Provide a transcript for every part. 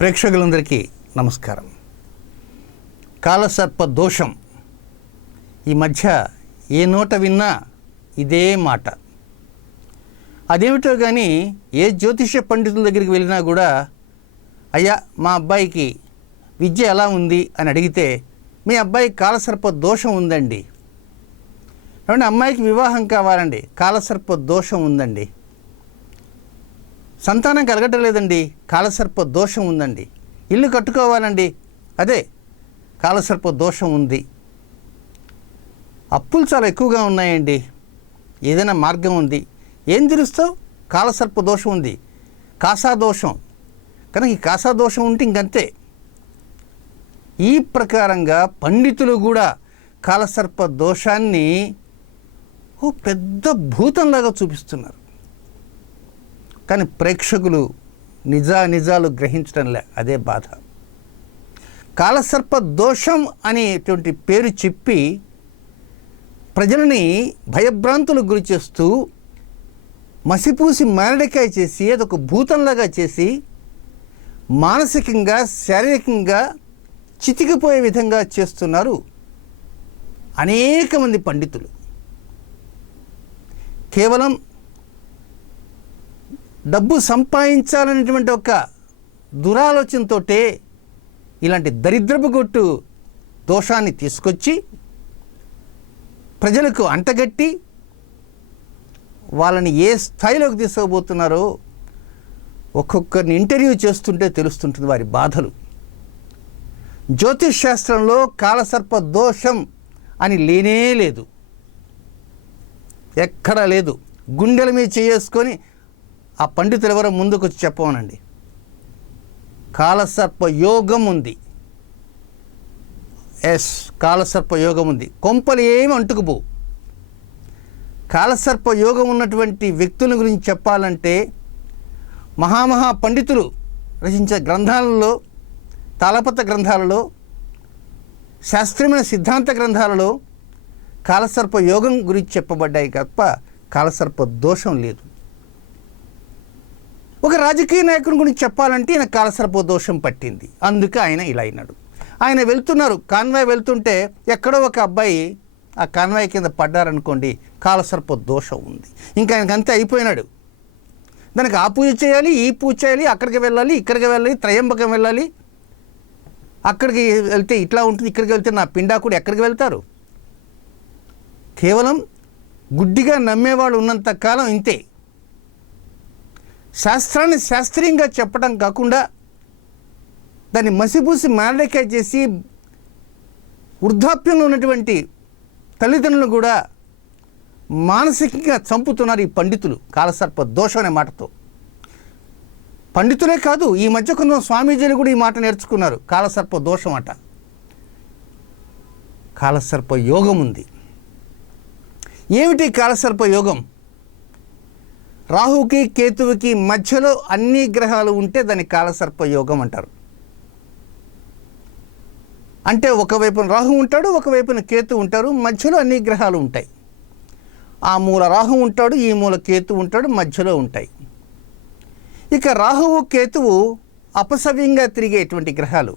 ప్రేక్షకులందరికీ నమస్కారం. కాలసర్ప దోషం ఈ మధ్య ఏ నోట విన్నా ఇదే మాట. అదేమిటో కానీ ఏ జ్యోతిష పండితుల దగ్గరికి వెళ్ళినా కూడా అయ్యా మా అబ్బాయికి విద్య ఎలా ఉంది అని అడిగితే మీ అబ్బాయికి కాలసర్ప దోషం ఉందండి, ఏమంటే అమ్మాయికి వివాహం కావాలండి కాలసర్ప దోషం ఉందండి, సంతానం కలగటం లేదండి కాలసర్ప దోషం ఉందండి, ఇల్లు కట్టుకోవాలండి అదే కాలసర్ప దోషం ఉంది, అప్పులు చాలా ఎక్కువగా ఉన్నాయండి ఏదైనా మార్గం ఉంది, ఏం తెలుస్తావు కాలసర్ప దోషం ఉంది, కాసా దోషం కనుక ఈ కాసా దోషం ఉంటే ఇంకంతే. ఈ ప్రకారంగా పండితులు కూడా కాలసర్ప దోషాన్ని ఓ పెద్ద భూతంలాగా చూపిస్తున్నారు. కానీ ప్రేక్షకులు నిజాలు గ్రహించడంలే, అదే బాధ. కాలసర్ప దోషం అనేటువంటి పేరు చెప్పి ప్రజలని భయభ్రాంతులకు గురి చేస్తూ మసిపూసి మారడికాయ చేసి అదొక భూతంలాగా చేసి మానసికంగా శారీరకంగా చితికిపోయే విధంగా చేస్తున్నారు అనేక మంది పండితులు. కేవలం డబ్బు సంపాదించాలనేటువంటి ఒక దురాలోచనతోటే ఇలాంటి దరిద్రపు గొట్టు దోషాన్ని తీసుకొచ్చి ప్రజలకు అంటగట్టి వాళ్ళని ఏ స్థాయిలోకి తీసుకోబోతున్నారో ఒక్కొక్కరిని ఇంటర్వ్యూ చేస్తుంటే తెలుస్తుంటుంది వారి బాధలు. జ్యోతిష్ శాస్త్రంలో కాలసర్ప దోషం అని లేనే లేదు, ఎక్కడా లేదు. గుండెల మీద చేసుకొని ఆ పండితులు ఎవరో ముందుకు వచ్చి చెప్పమనండి. కాలసర్ప యోగం ఉంది, కాలసర్ప యోగం ఉంది, కొంపలు ఏమి అంటుకుపోవు. కాలసర్ప యోగం ఉన్నటువంటి వ్యక్తుల గురించి చెప్పాలంటే మహామహా పండితులు రచించే గ్రంథాలలో, తాళపత్ర గ్రంథాలలో, శాస్త్రీయమైన సిద్ధాంత గ్రంథాలలో కాలసర్ప యోగం గురించి చెప్పబడ్డాయి తప్ప కాలసర్ప దోషం లేదు. ఒక రాజకీయ నాయకుని గురించి చెప్పాలంటే ఈయన కాలసర్ప దోషం పట్టింది, అందుకే ఆయన ఇలా అయినాడు. ఆయన వెళ్తున్నారు, కాన్వాయ్ వెళ్తుంటే ఎక్కడో ఒక అబ్బాయి ఆ కాన్వాయ్ కింద పడ్డారనుకోండి, కాలసర్ప దోషం ఉంది, ఇంకా ఆయనకు అంతే అయిపోయినాడు. దానికి ఆ పూజ చేయాలి, ఈ పూజ చేయాలి, అక్కడికి వెళ్ళాలి, ఇక్కడికి వెళ్ళాలి, త్రయంబకం వెళ్ళాలి, అక్కడికి వెళ్తే ఇట్లా ఉంటుంది, ఇక్కడికి వెళ్తే నా పిండాకుడు ఎక్కడికి వెళ్తారు. కేవలం గుడ్డిగా నమ్మేవాడు ఉన్నంత కాలం ఇంతే. శాస్త్రాన్ని శాస్త్రీయంగా చెప్పడం కాకుండా దాన్ని మసిపూసి మారడికాయ చేసి వృద్ధాప్యంలో ఉన్నటువంటి తల్లిదండ్రులను కూడా మానసికంగా చంపుతున్నారు ఈ పండితులు కాలసర్ప దోషం అనే మాటతో. పండితులే కాదు, ఈ మధ్య కొంత స్వామీజీలు కూడా ఈ మాట నేర్చుకున్నారు. కాలసర్ప దోషం అట. కాలసర్ప యోగం ఉంది. ఏమిటి కాలసర్ప యోగం? రాహుకి కేతువుకి మధ్యలో అన్ని గ్రహాలు ఉంటే దాన్ని కాలసర్ప యోగం అంటారు. అంటే ఒకవైపున రాహు ఉంటాడు, ఒకవైపున కేతు ఉంటారు, మధ్యలో అన్ని గ్రహాలు ఉంటాయి. ఆ మూల రాహు ఉంటాడు, ఈ మూల కేతు ఉంటాడు, మధ్యలో ఉంటాయి. ఇక రాహువు కేతువు అపసవ్యంగా తిరిగేటువంటి గ్రహాలు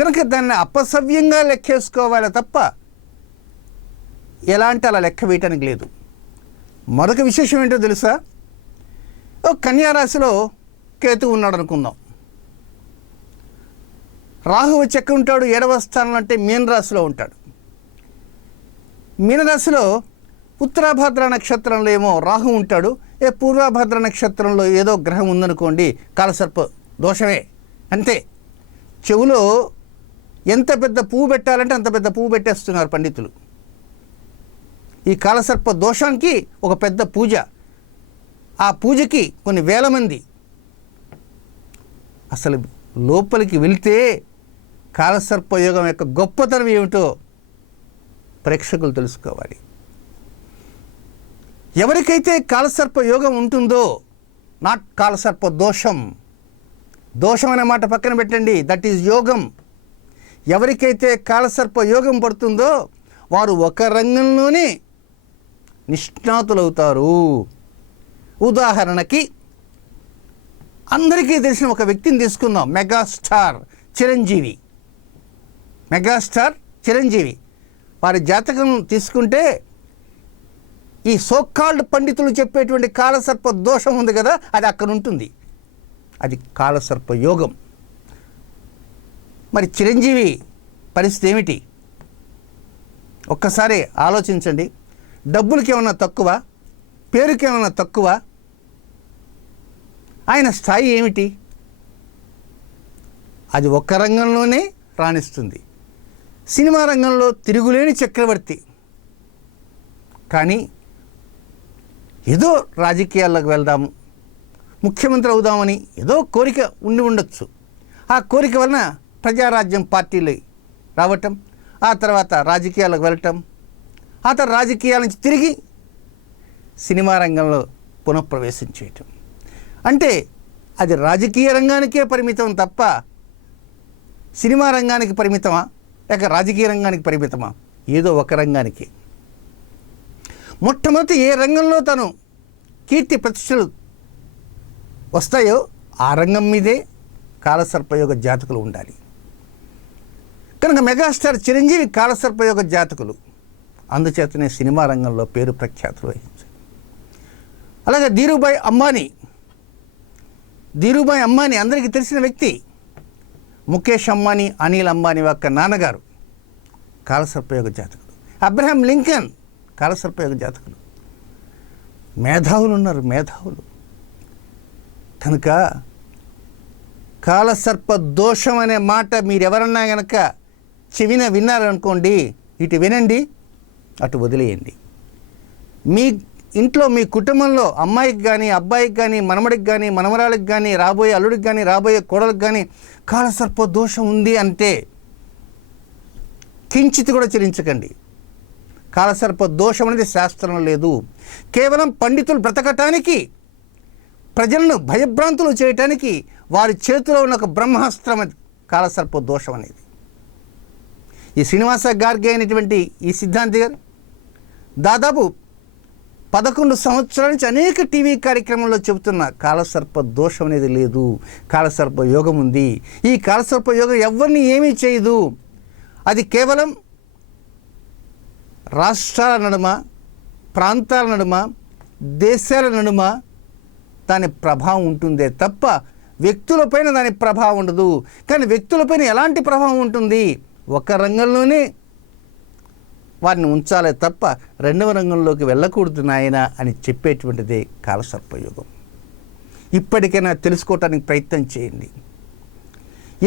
కనుక దాన్ని అపసవ్యంగా లెక్కేసుకోవాలి తప్ప ఎలాంటి అలా లెక్క వేయటానికి లేదు. మరొక విశేషం ఏంటో తెలుసా? కన్యారాశిలో కేతువు ఉన్నాడు అనుకుందాం. రాహువు వచ్చి ఎక్కడ ఉంటాడు? 7వ స్థానంలో, అంటే మీనరాశిలో ఉంటాడు. మీనరాశిలో ఉత్తరాభద్ర నక్షత్రంలో ఏమో రాహు ఉంటాడు, పూర్వభద్ర నక్షత్రంలో ఏదో గ్రహం ఉందనుకోండి, కాలసర్ప దోషమే అంతే. చెవులో ఎంత పెద్ద పువ్వు పెట్టాలంటే అంత పెద్ద పువ్వు పెట్టేస్తున్నారు పండితులు. ఈ కాలసర్ప దోషానికి ఒక పెద్ద పూజ, ఆ పూజకి కొన్ని వేల మంది. అసలు లోపలికి వెళితే కాలసర్ప యోగం యొక్క గొప్పతనం ఏమిటో ప్రేక్షకులు తెలుసుకోవాలి. ఎవరికైతే కాలసర్ప యోగం ఉంటుందో, నాట్ కాలసర్ప దోషం, దోషం అనే మాట పక్కన పెట్టండి, దట్ ఈజ్ యోగం. ఎవరికైతే కాలసర్ప యోగం పడుతుందో వారు ఒక రంగంలోనే నిష్ణాతులవుతారు. ఉదాహరణకి అందరికీ తెలిసిన ఒక వ్యక్తిని తీసుకుందాం, మెగాస్టార్ చిరంజీవి. మెగాస్టార్ చిరంజీవి వారి జాతకం తీసుకుంటే ఈ సోకాల్డ్ పండితులు చెప్పేటువంటి కాలసర్ప దోషం ఉంది కదా, అది అక్కడ ఉంటుంది. అది కాలసర్ప యోగం. మరి చిరంజీవి పరిస్థితి ఏమిటి? ఒక్కసారి ఆలోచించండి. డబ్బులకి ఏమన్నా తక్కువ? పేరుకి ఏమన్నా తక్కువ? ఆయన స్థాయి ఏమిటి? అది ఒక్క రంగంలోనే రాణిస్తుంది. సినిమా రంగంలో తిరుగులేని చక్రవర్తి. కానీ ఏదో రాజకీయాల్లోకి వెళ్దాము, ముఖ్యమంత్రి అవుదామని ఏదో కోరిక ఉండి ఉండొచ్చు. ఆ కోరిక వలన ప్రజారాజ్యం పార్టీలు రావటం, ఆ తర్వాత రాజకీయాలకు వెళ్ళటం, ఆ తర్వాత రాజకీయాల నుంచి తిరిగి సినిమా రంగంలో పునఃప్రవేశం చేయటం. అంటే అది రాజకీయ రంగానికే పరిమితం తప్ప సినిమా రంగానికి పరిమితమా లేక రాజకీయ రంగానికి పరిమితమా? ఏదో ఒక రంగానికి. మొట్టమొదటి ఏ రంగంలో తను కీర్తి ప్రతిష్టలు వస్తాయో ఆ రంగం మీదే కాలసర్పయోగ జాతకులు ఉండాలి. కనుక మెగాస్టార్ చిరంజీవి కాలసర్పయోగ జాతకులు. అందుచేతనే సినిమా రంగంలో పేరు ప్రఖ్యాతులు వహించారు. అలాగే ధీరుభాయ్ అంబానీ అందరికీ తెలిసిన వ్యక్తి. ముఖేష్ అంబానీ, అనిల్ అంబానీ యొక్క నాన్నగారు కాలసర్పయోగ జాతకులు. అబ్రహాం లింకన్ కాలసర్పయోగ జాతకులు. మేధావులు ఉన్నారు, మేధావులు. కనుక కాలసర్ప దోషం అనే మాట మీరెవరన్నా కనుక చెవిన విన్నారనుకోండి, ఇటు వినండి, అటు వదిలేయండి. మీ ఇంట్లో మీ కుటుంబంలో అమ్మాయికి కానీ అబ్బాయికి కానీ మనమడికి కానీ మనమరాళ్ళకి కానీ రాబోయే అల్లుడికి కానీ రాబోయే కోడలికి కానీ కాలసర్ప దోషం ఉంది అంటే కించిత్ కూడా చెల్లించకండి. కాలసర్ప దోషం అనేది శాస్త్రం లేదు. కేవలం పండితులు బ్రతకటానికి, ప్రజలను భయభ్రాంతులు చేయటానికి వారి చేతిలో ఉన్న ఒక బ్రహ్మాస్త్రం అది కాలసర్ప దోషం అనేది. ఈ శ్రీనివాస గార్గే అయినటువంటి ఈ సిద్ధాంతి గారు దాదాపు 11 సంవత్సరాల నుంచి అనేక టీవీ కార్యక్రమంలో చెబుతున్న కాలసర్ప దోషం అనేది లేదు, కాలసర్ప యోగం ఉంది. ఈ కాలసర్ప యోగం ఎవరిని ఏమీ చేయదు. అది కేవలం రాష్ట్రాల నడుమ, ప్రాంతాల నడుమ, దేశాల నడుమ దాని ప్రభావం ఉంటుందే తప్ప వ్యక్తులపైన దాని ప్రభావం ఉండదు. కానీ వ్యక్తులపైన ఎలాంటి ప్రభావం ఉంటుంది? ఒక రంగంలోనే వారిని ఉంచాలే తప్ప రెండవ రంగంలోకి వెళ్ళకూడదు నాయన అని చెప్పేటువంటిదే కాలసర్పయోగం. ఇప్పటికైనా తెలుసుకోవటానికి ప్రయత్నం చేయండి.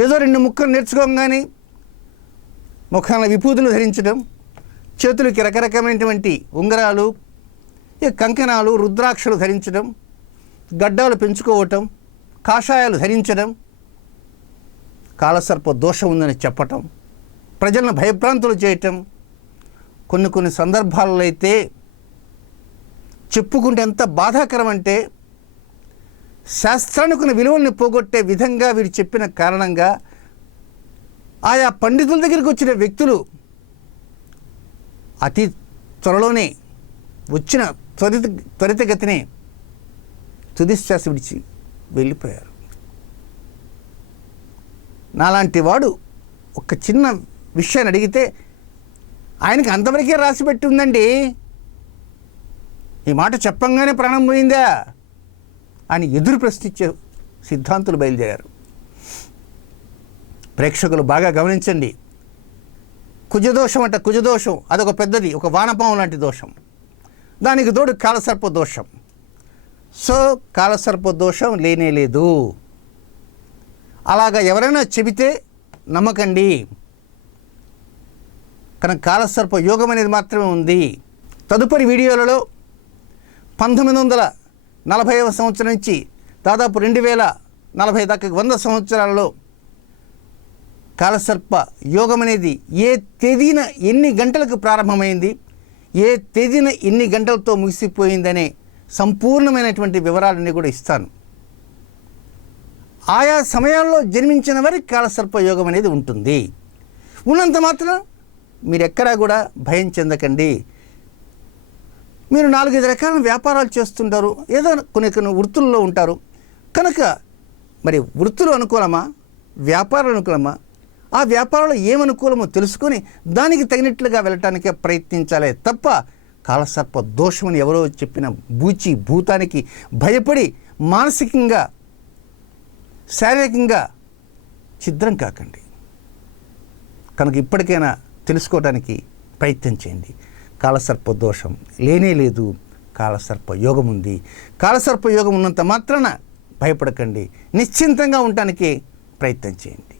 ఏదో 2 ముక్కలు నేర్చుకోగానే ముఖాన విభూతులు ధరించడం, చేతులకి రకరకమైనటువంటి ఉంగరాలు, కంకణాలు, రుద్రాక్షలు ధరించడం, గడ్డాలు పెంచుకోవటం, కాషాయాలు ధరించడం, కాలసర్ప దోషం ఉందని చెప్పటం, ప్రజలను భయభ్రాంతులు చేయటం, కొన్ని సందర్భాల్లో అయితే చెప్పుకుంటే ఎంత బాధాకరం అంటే శాస్త్రానికి ఉన్న విలువల్ని పోగొట్టే విధంగా వీరు చెప్పిన కారణంగా ఆయా పండితుల దగ్గరికి వచ్చిన వ్యక్తులు అతి త్వరలోనే వచ్చిన త్వరితగతినే తుదిశ్వాస విడిచి వెళ్ళిపోయారు. నాలాంటి వాడు ఒక చిన్న విషయాన్ని అడిగితే ఆయనకి అంతవరకే రాసిపెట్టి ఉందండి, ఈ మాట చెప్పంగానే ప్రాణం పోయిందా అని ఎదురు ప్రశ్నించే సిద్ధాంతులు బయలుదేరారు. ప్రేక్షకులు బాగా గమనించండి. కుజదోషం అంట, కుజదోషం అదొక పెద్దది, ఒక వానపాము లాంటి దోషం. దానికి తోడు కాలసర్ప దోషం. సో కాలసర్ప దోషం లేనే లేదు. అలాగా ఎవరైనా చెబితే నమ్మకండి. కనుక కాలసర్ప యోగం అనేది మాత్రమే ఉంది. తదుపరి వీడియోలలో 1940వ సంవత్సరం నుంచి దాదాపు 2040 దాకా 100 సంవత్సరాలలో కాలసర్ప యోగం అనేది ఏ తేదీన ఎన్ని గంటలకు ప్రారంభమైంది, ఏ తేదీన ఎన్ని గంటలతో ముగిసిపోయిందనే సంపూర్ణమైనటువంటి వివరాలన్నీ కూడా ఇస్తాను. ఆయా సమయాల్లో జన్మించిన వారికి కాలసర్ప యోగం అనేది ఉంటుంది. ఉన్నంత మాత్రం మీరు ఎక్కడా కూడా భయం చెందకండి. మీరు 4-5 రకాల వ్యాపారాలు చేస్తుంటారు, ఏదో కొన్ని వృత్తుల్లో ఉంటారు. కనుక మరి వృత్తులు అనుకూలమా, వ్యాపారాలు అనుకూలమా, ఆ వ్యాపారంలో ఏమనుకూలమో తెలుసుకొని దానికి తగినట్లుగా వెళ్ళటానికే ప్రయత్నించాలే తప్ప కాలసర్ప దోషమని ఎవరో చెప్పిన భూతానికి భయపడి మానసికంగా శారీరకంగా ఛిద్రం కాకండి. కనుక ఇప్పటికైనా తెలుసుకోవడానికి ప్రయత్నం చేయండి. కాలసర్ప దోషం లేనే లేదు, కాలసర్ప యోగం ఉంది. కాలసర్ప యోగం ఉన్నంత మాత్రాన భయపడకండి, నిశ్చింతంగా ఉండటానికి ప్రయత్నం చేయండి.